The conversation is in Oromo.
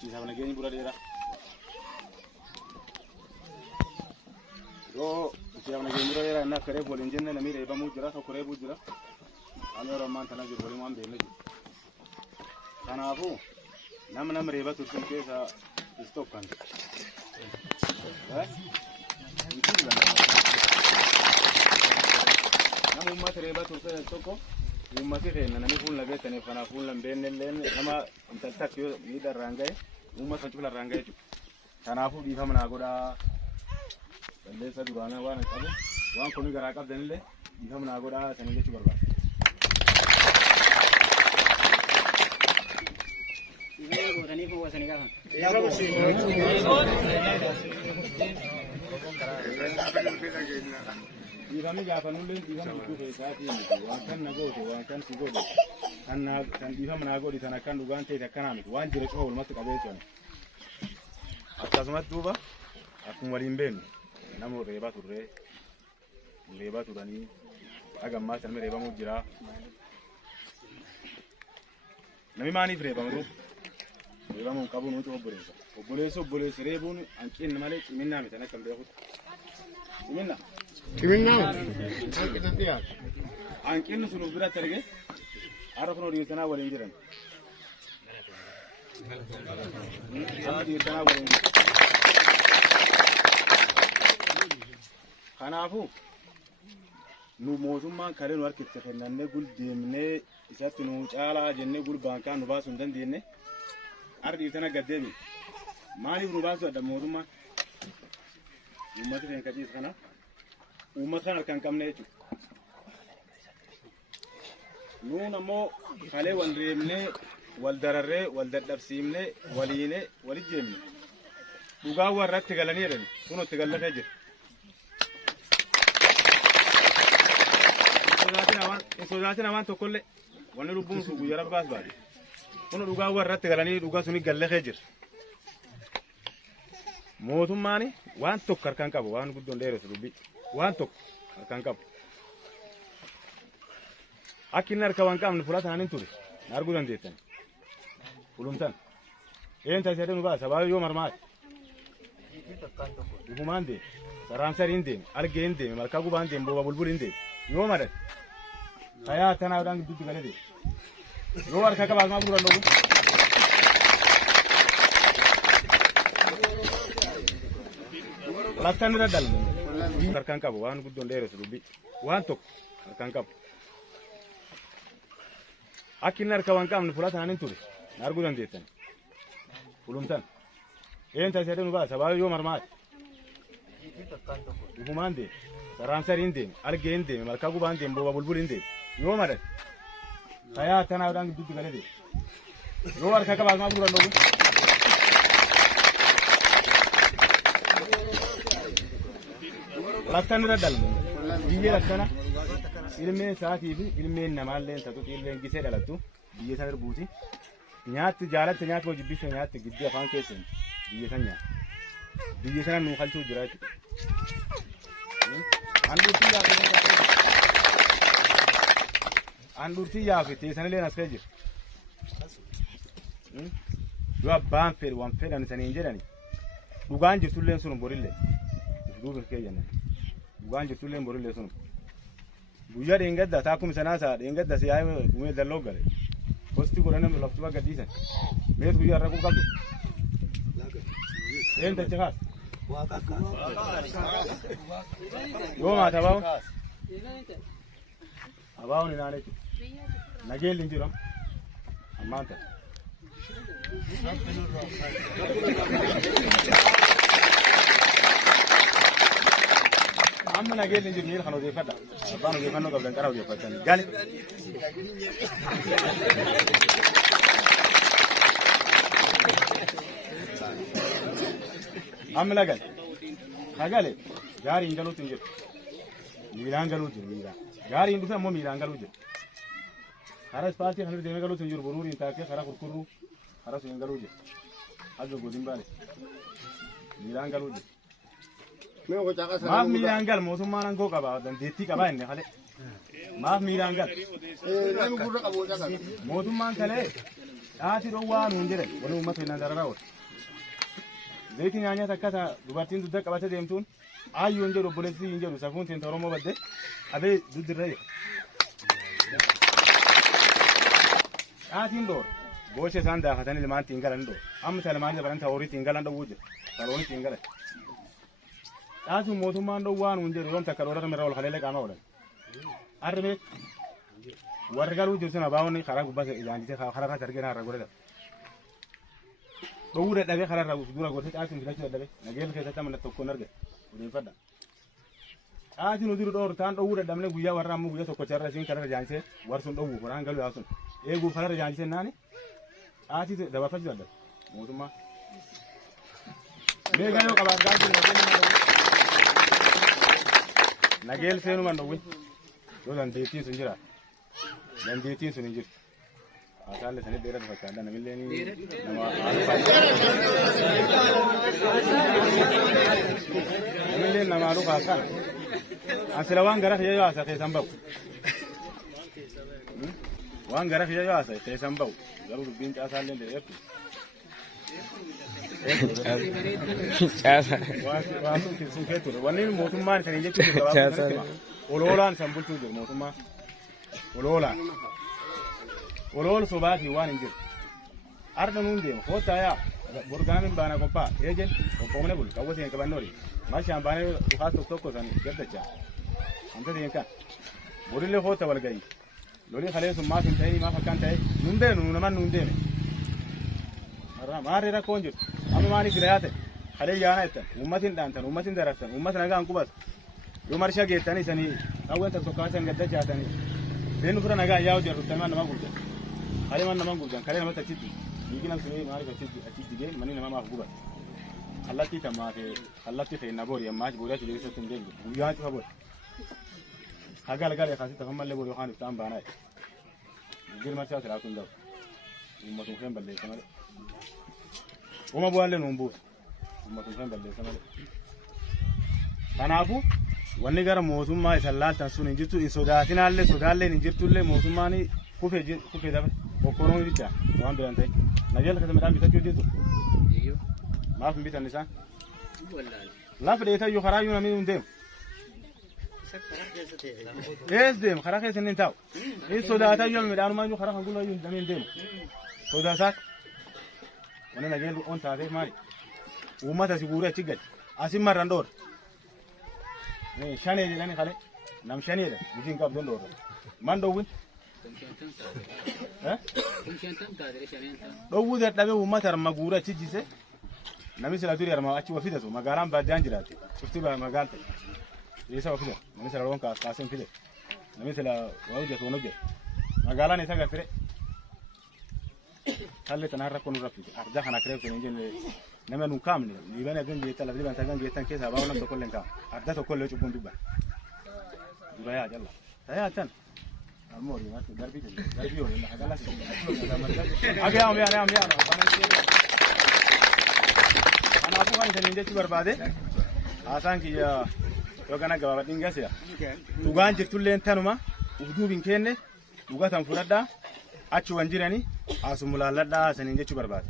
ci sabana geni bura dera do ci sabana geni bura dera na kare bolin jenna na mire ba mu jira ko kare bu jira ano roman tana ju bolin wan be ne kana abu nam reba turkin ke sa stop kan nam umma reba turkin stop umma ke na nami full lage tane fana full lambenne len nama intaltak yo ni darangai umma sa chula rangai tu kana abu di famana goda le sa durana wan kabe wan koni gara ka denle di famana goda sanile chu barba ini ko wasani ka ya ko si di kami ja panulen di kami ku ke saati ni wan kan nago to wan kan sigo kan di kami nago di sana kan dugan te kana mi wan jere ko mat ka be ton atazmat duba akun walimben namo reba turani aga ma tan reba mo jira nami mani reba mo reba mo kabu no to obolese rebun ankin male minna mi tan kan be khut minna ankin tiya ankin sunu bira terge arafno di tana walin jiran di tana walin kanafu nu mootummaan karen warkitte kennanne gul deemne isatti nu caalaa jenne gul baankaan nu baasuu hin dandeenye ardii tana gaddeemi maaliif nu baasuu adda mootummaan uummata keenya kaciis kana uummata kana harkaan qabne jechuudha nuun ammoo kalee wal deemnee wal dararree wal dadhabsiifnee waliine walit jeemne dhugaa warratti galanii jedhani kun itti gallatee jira sodaati namaan tokkollee wanni lubbuun sun guyyaa rabbaas baate kun dhugaa warratti galanii dhugaa suni gallatee jira mootummaan waan tokko harkaan qabu waan guddoon dheeressu dubbii waan tokko harkaan qabu akka inni harka waan qabne fudhatan hin ture na arguu dandeettan fulumtan eentaa isa nu baasa baay'ee yoo marmaati dhugumaan deeme saraansariin deeme algeen deeme malkaa gubaan deeme booba bulbuliin deeme yoo madan kayaa tanaa dhaan gidduutti galee deeme yoo harka qabaas maa gurguraan dhogu laktan irra dalmu harkaan qabu waan guddoon dheeressu dubbii waan tokko harkaan qabu akka inni harka waan qabne fudhatan hin ture na arguu dandeettan fulumtan eentaa isa nu baasa baay'ee yoo marmaati dhugumaan deeme saraansariin deeme algeen deeme malkaa gubaan deeme booba bulbuliin deeme yoo madan kayaa tanaa dhaan gidduutti galee deeme yoo harka qabaas maa gurguraan dhogu laktan irra dalmu biyya lakkana ilmeen saatii fi ilmeen namaalleen tatu ilmeen gisee dhalattu biyya san irbuuti nyaatti jaalatte nyaatti hojii bifa nyaatti giddi afaan keessan biyya san nyaatti biyya sana nu halchuu jira andurtii yaafete sanillee as kee jira yoo abbaan fedhe waan fedhan saniin jedhani dhugaan jirtulleen sun borillee duuba kee jenna dhugaan jirtulleen borillee sun guyyaa dheengadda taakum sanaasaa dheengadda siyaayee gumee dalloo gale posti godhaname laftu bagga dhiisan meet guyyaa irra qabdu eenyu tachaas yoo maata abaawun ilaalee nageelli hin jiru ammaan ta'e amma nageelli hin jiru miila kan odeeffadha abbaan odeeffannoo qabdan qara odeeffatan gali amma lagal hagale gaariin galuutti hin jiru miilaan galuutti jiru miilaan gaariin dhufe ammoo miilaan galuu jiru karaa ispaaltii kan deemee galuutti hin jiru boruuriin taakee karaa kurkurruu karaa sun galuu jiru hagga godin baale miilaan galuu jiru maaf miilaan gal mootummaan aangoo qaba dandeettii qabaa inni halee maaf miilaan gal mootummaan kalee Ati doa nunjere wani umatu ina darara wot. Zaiti nyanya takata dubartin dudda qabate deemtuun ayyu injeru bulesi injeru safuntiin toromo badde abe dudirre. Atin dor boche sanda khatani liman tingalan do am salman jabaran tawri tingalan do wuje taloni tingalan. Atu motumman do wan unjeru ron takarora merawol khalele kama wala. Arme wargalu jusuna bawni khara gubase ijanjite khara targena ragore dowure dabe khara ragu dura gote atin gidaci dabe nagel ke tata man tokko narge udin fadda atin udiru dor tan dowure damle guya warra mu guya tokko charra sin kara janse warsun dowu ko rangalu asun egu khara janse nani ati daba fajja da mutuma be gayo kaba gaji nagel senu man dowi do dan detin sunjira dan detin sunjira asal sene dera fakanda namileni nama namileni nama alu kakan asal wan garah ya asa ke sambau wan garah ya asa ke sambau garu bin asal le yep asa wasu kisun ketur wani motum man sene je kitu bawa ololan sambultu je motuma olola olol sobaki wan injir arda munde hota ya burgamin bana kopa ejen komne bul kawse en kabanori masha bana khato tokko san gaddacha anta denka burile hota walgai loli khale summa tin tay ma fakan tay nunde nunaman nunde ne arra mare ra konjur amani kirayate khale yana etta ummatin dantan ummatin daratan ummatan aga ankubas yo marsha getani sani awen ta tokkasan gaddacha tani benu fura naga yawo jaru taman ma gulja kare man naman gurgan kare namata tiddi yigina sunu mari ka tiddi atiddi ge mani nama ma guba allati tamate allati fe nabori amma bori ati leso tindenge buya ti habor hagal gale khasi tafamalle bori khan tam bana gir ma cha sara kun daw umma tun kan balle kamale uma bo alle numbu umma tun kan balle kamale kanafu wanni gara mootummaa isallaaltan sun injirtu in sodaatinaalle sodaalleen injirtulle mootummaani kufe dabe bokkonoon bicha waan biran ta'e nageel katamedhaan bitachuu jirtu maaf hin bitan isaan lafa dheetayyuu karaa iyyuu namni hin deemu ees deemu karaa keessa hin taa'u in sodaatayyuu midhaanumaa iyyuu karaa kan gullaa iyyuu namni hin deemu sodaasaat wanni nageel on taateef maali uummata si guuree achi gadi asin marran dhoora shane jedhani kale nam shane da bijin qabdon do man do win do wuda dabe ummatar magura cijise nami sala turi arma achi wafida so magaran ba janjirate ufti ba magalta yesa wafida nami sala ronka kasen fide nami sala wawje to noje magala ne saga fire halle tanarra konu rafi arda khana kref ne nama nun kamne libana gange tala libana ta gange tan kesa ba wannan to kollen ka arda to kolle chubun dubba dubba ya jalla ya tan amori ma darbi yo la hagala aga am ya ana ko kan tan indechi barbade asan ki ya to gana gaba dinga siya dugan jirtullen tanuma udubin kenne dugatan furadda achi wanjirani asumulalladda sanin jechi barbade